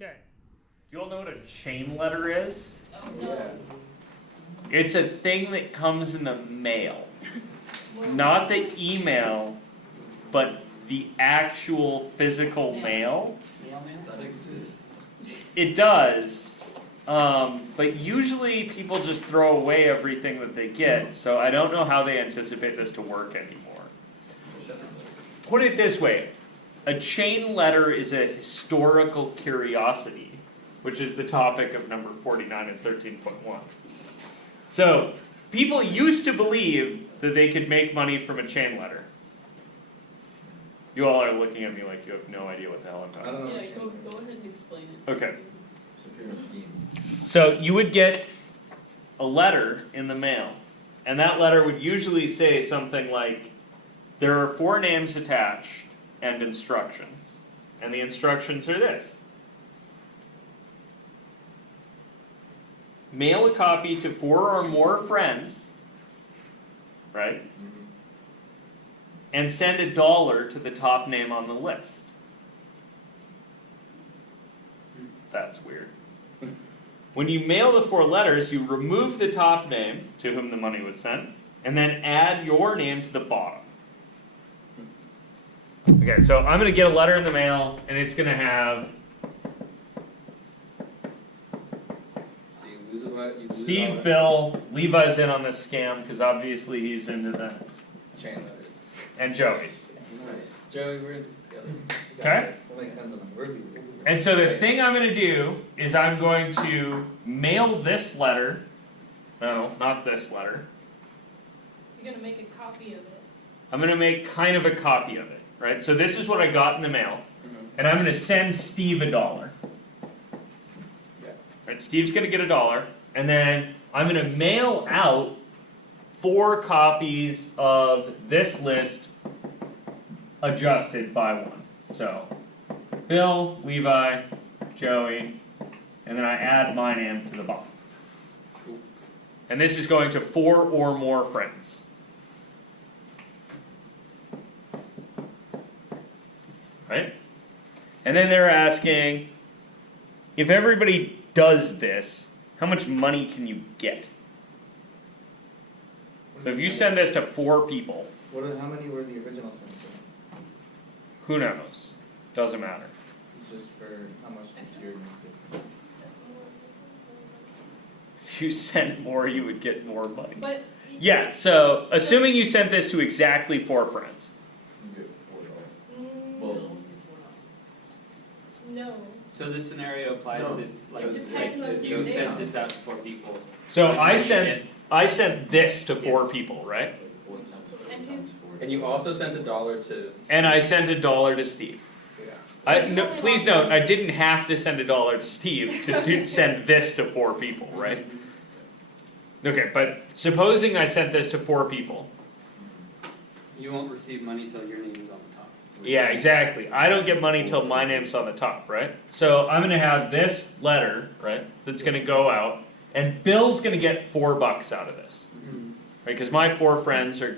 Okay. Do you all know what a chain letter is? Oh, no. It's a thing that comes in the mail. Not the email, but the actual physical mail. Snail mail? That exists. It does. But usually people just throw away everything that they get, so I don't know how they anticipate this to work anymore. Put it this way, a chain letter is a historical curiosity, which is the topic of number 49 and 13.1. So, people used to believe that they could make money from a chain letter. You all are looking at me like you have no idea what the hell I'm talking about. Yeah, go ahead and explain it. Okay. It's a pyramid scheme. So you would get a letter in the mail, and that letter would usually say something like, there are 4 names attached and instructions, and the instructions are this. Mail a copy to 4 or more friends, right? And send $1 to the top name on the list. That's weird. When you mail the 4 letters, you remove the top name to whom the money was sent, and then add your name to the bottom. Okay, so I'm going to get a letter in the mail, and it's going to have So you lose about you lose Steve, about Bill, Levi's in on this scam, because obviously he's into the, chain letters. and Joey. Nice. Joey, we're in this together. Okay? We'll make tons of money. We're leaving. And so the thing I'm going to do is I'm going to mail this letter, no, not this letter, You're gonna make a copy of it. I'm going to make kind of a copy of it, right? So this is what I got in the mail, and I'm going to send Steve $1. Yeah. Right, Steve's going to get $1, and then I'm going to mail out 4 copies of this list adjusted by 1. So, Bill, Levi, Joey, and then I add my name to the bottom. Cool. And this is going to 4 or more friends. Right? And then they're asking, if everybody does this, how much money can you get? So if you send this to 4 people, How many were the original sent to? who knows? Doesn't matter. Just for how much does your If you sent more, you would get more money. But. Yeah, so assuming you sent this to exactly 4 friends. you get $4? No. No. So this scenario applies No. if, like, It depends on if who you they sent are. this out to 4 people. So like, I you sent this to 4 Yes. people, right? And who's, And you also sent $1 to. And I sent $1 to Steve. Yeah. No, please note, I didn't have to send $1 to Steve to send this to 4 people, right? Okay, but supposing I sent this to 4 people. You won't receive money till your name's on the top. Yeah, exactly. I don't get money till my name's on the top, right? So I'm gonna have this letter, right, that's gonna go out, and Bill's gonna get $4 out of this. Right, because my 4 friends are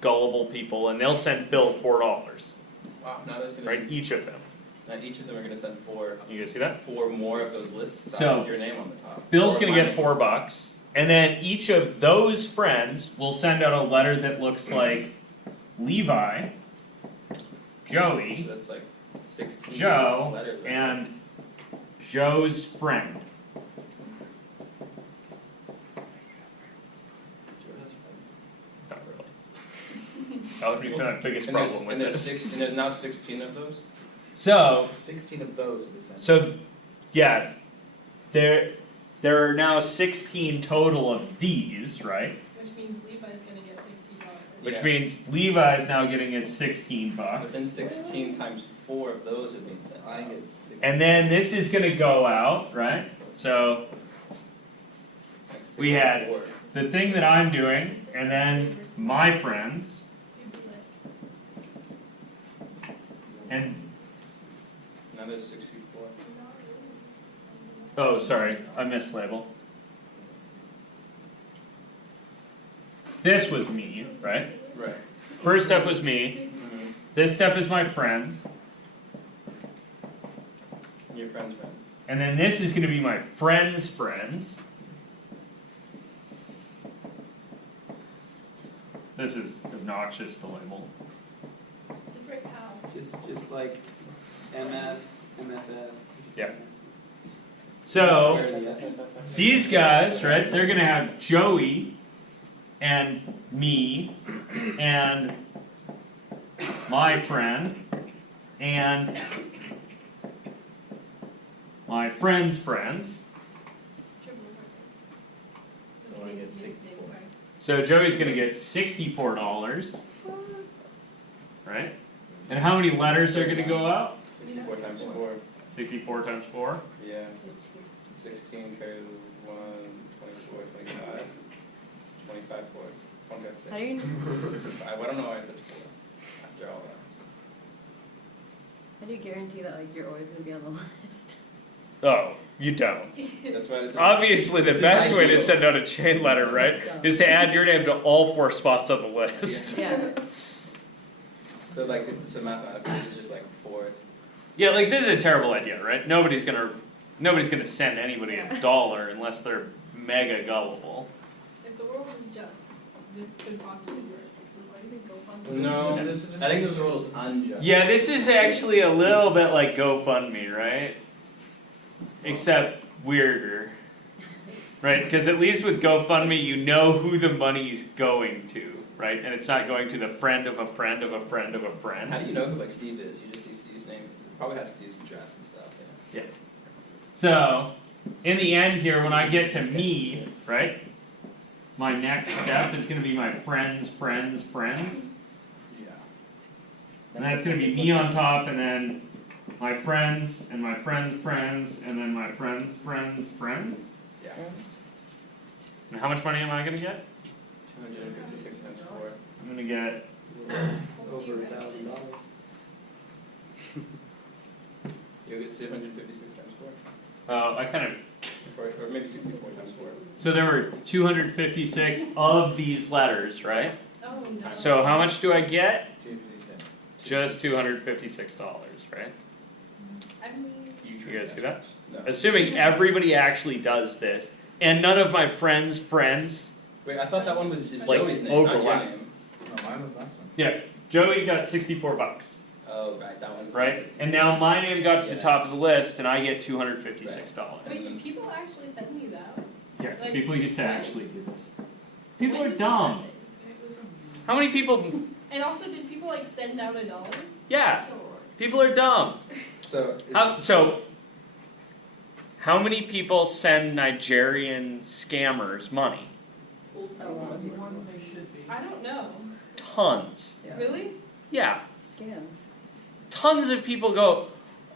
gullible people, and they'll send Bill $4, Wow. Now there's gonna right, be, each of them. now each of them are gonna send 4 You guys see that? more of those lists So, with your name on the top. Bill's Or gonna my get name. $4, and then each of those friends will send out a letter that looks like Levi, So Joey, that's like 16 Joe, letters. Right? and Joe's friend. Joe has friends. Not really. That would be the biggest And there's, problem with and there's this. and there's now 16 of those. So, 16 of those will be sent. so, yeah, there are now 16 total of these, right? which means Levi's gonna get $60. Which Yeah. means Levi's now getting his $16. But then 16 times 4 of those are being sent. I get 16. And then this is gonna go out, right? So, Like we had 64. the thing that I'm doing, and then my friends, You'd be like, and, Now there's 64. oh, sorry, I mislabeled. This was me, right? Right. First step was me, Mm-hmm. this step is my friends, Your friends' friends. And then this is gonna be my friend's friends. This is obnoxious to label. Just write how. Just like MF, MFF. Yeah. So, these guys, right, they're gonna have Joey and me and my friend and my friend's friends. Triple So I get 64. Sorry. So Joey's gonna get $64, right? And how many letters are gonna go out? 64 times 4. 64 times 4? Yeah. 16 carry 1, 24, 25. 25, 4. 25, 6. How do you, 5. I don't know why I said 4. After all that. how do you guarantee that like you're always gonna be on the list? Oh, you don't. That's why this is. Obviously, the This is best way to ideal. send out a chain letter, right, is to add your name to all 4 spots on the list. Yeah. So like, so mathematically, it's just like 4. Yeah, like this is a terrible idea, right? Nobody's gonna send anybody Yeah. $1 unless they're mega gullible. If the world is just, this could possibly work. Why do you think GoFundMe? No, I think this world is unjust. Yeah, this is actually a little bit like GoFundMe, right? Except weirder, right? Because at least with GoFundMe, you know who the money's going to, right? And it's not going to the friend of a friend of a friend of a How friend. do you know who like Steve is? You just see Steve's name. It probably has Steve's address and stuff. Yeah. So, in the end here, when I get to me, right? My next step is going to be my friends, friends, friends. Yeah. And that's going to be me on top, and then my friends, and my friends' friends, and then my friends' friends' friends. Yeah. And how much money am I going to get? 256 times 4. I'm going to get, Over $1,000. You'll get 756 times I kind of, 4. Or maybe 64 times 4. so there were 256 of these letters, right? Oh, no. So how much do I get? 256. Just $256, right? I mean, You guys see that? No. Assuming everybody actually does this, and none of my friends' friends, Wait, I thought that one was just Like, Joey's name, not your overlap. name. No, mine was last one. yeah, Joey got $64, Oh, right, that one's. right? And now my name got to the Yeah. top of the list, and I get $256. wait, do people actually send me that? Yes, Like- people used to actually do this. People When are did they dumb. send it? How many people, And also, did people like send out $1? yeah, people are dumb. So, So, how many people send Nigerian scammers money? A lot of people. I don't know. Tons. Yeah. Really? Yeah, Scams. tons of people go,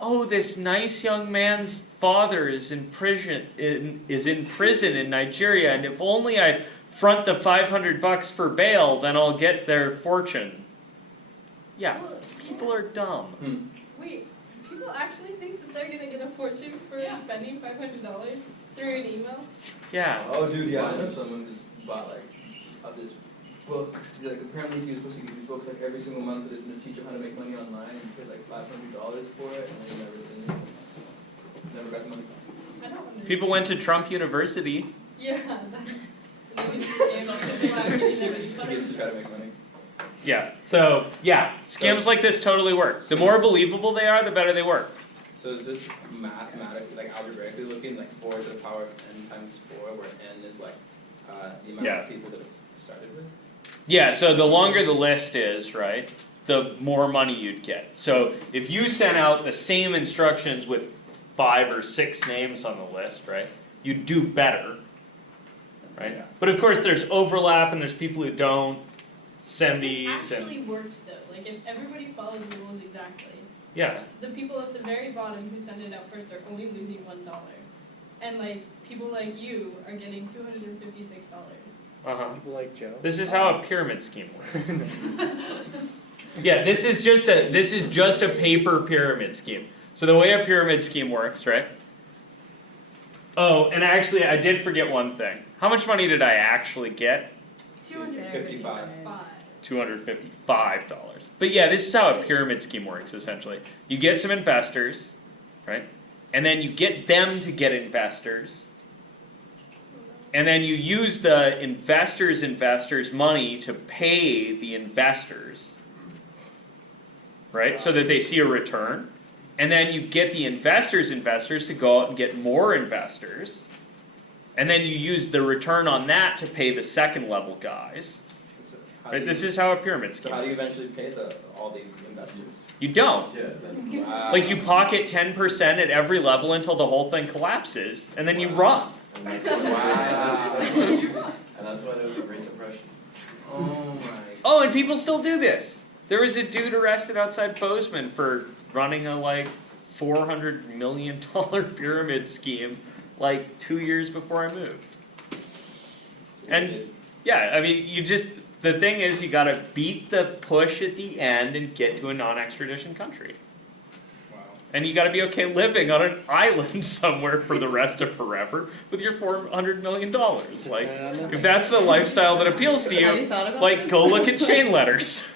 oh, this nice young man's father is in prison in Nigeria, and if only I front the $500 for bail, then I'll get their fortune. Yeah, Well, people are dumb. Wait, people actually think that they're gonna get a fortune for Yeah. spending $500 through an email? Yeah. oh, dude, yeah, I know someone just bought like of this book. Like, apparently he was supposed to get these books like every single month, but it's gonna teach him how to make money online, and he paid like $500 for it, and then he never did it. Never got the money. I don't understand. People went to Trump University. Yeah, that, maybe it's a scam, I'll just go out and get everything. To get to try to make money. Yeah. So, yeah, scams like this totally work. The more believable they are, the better they work. So is this mathematically, like algebraically looking, like 4 to the power of n times 4, where n is like the amount Yeah. of people that it's started with? Yeah, so the longer the list is, right, the more money you'd get. So if you sent out the same instructions with 5 or 6 names on the list, right, you'd do better, right? Yeah. But of course there's overlap and there's people who don't send This these and, actually works though, like if everybody followed the rules exactly, yeah, the people at the very bottom who send it out first are only losing $1. And like, people like you are getting $256. uh-huh. People like Joe. This is how a pyramid scheme works. Yeah, this is just a paper pyramid scheme. So the way a pyramid scheme works, right? Oh, and actually I did forget one thing. How much money did I actually get? 55. $255. But yeah, this is how a pyramid scheme works essentially. You get some investors, right? and then you get them to get investors, and then you use the investors' money to pay the investors, right? So that they see a return. And then you get the investors to go out and get more investors. And then you use the return on that to pay the second level guys. So how Right? do This you- is how a pyramid So how do scheme. you eventually pay all the investors? You don't. Yeah, that's. Wow. Like you pocket 10% at every level until the whole thing collapses, and then you run. And that's why, Wow. and that's why there was a Great Depression. Oh my. Oh, and people still do this. There was a dude arrested outside Bozeman for running a like $400 million pyramid scheme like 2 years before I moved. And yeah, I mean, the thing is you gotta beat the push at the end and get to a non-extradition country. Wow. And you gotta be okay living on an island somewhere for the rest of forever with your $400 million. Like, if that's the lifestyle that appeals to Have you you, thought about like, this? go look at chain letters.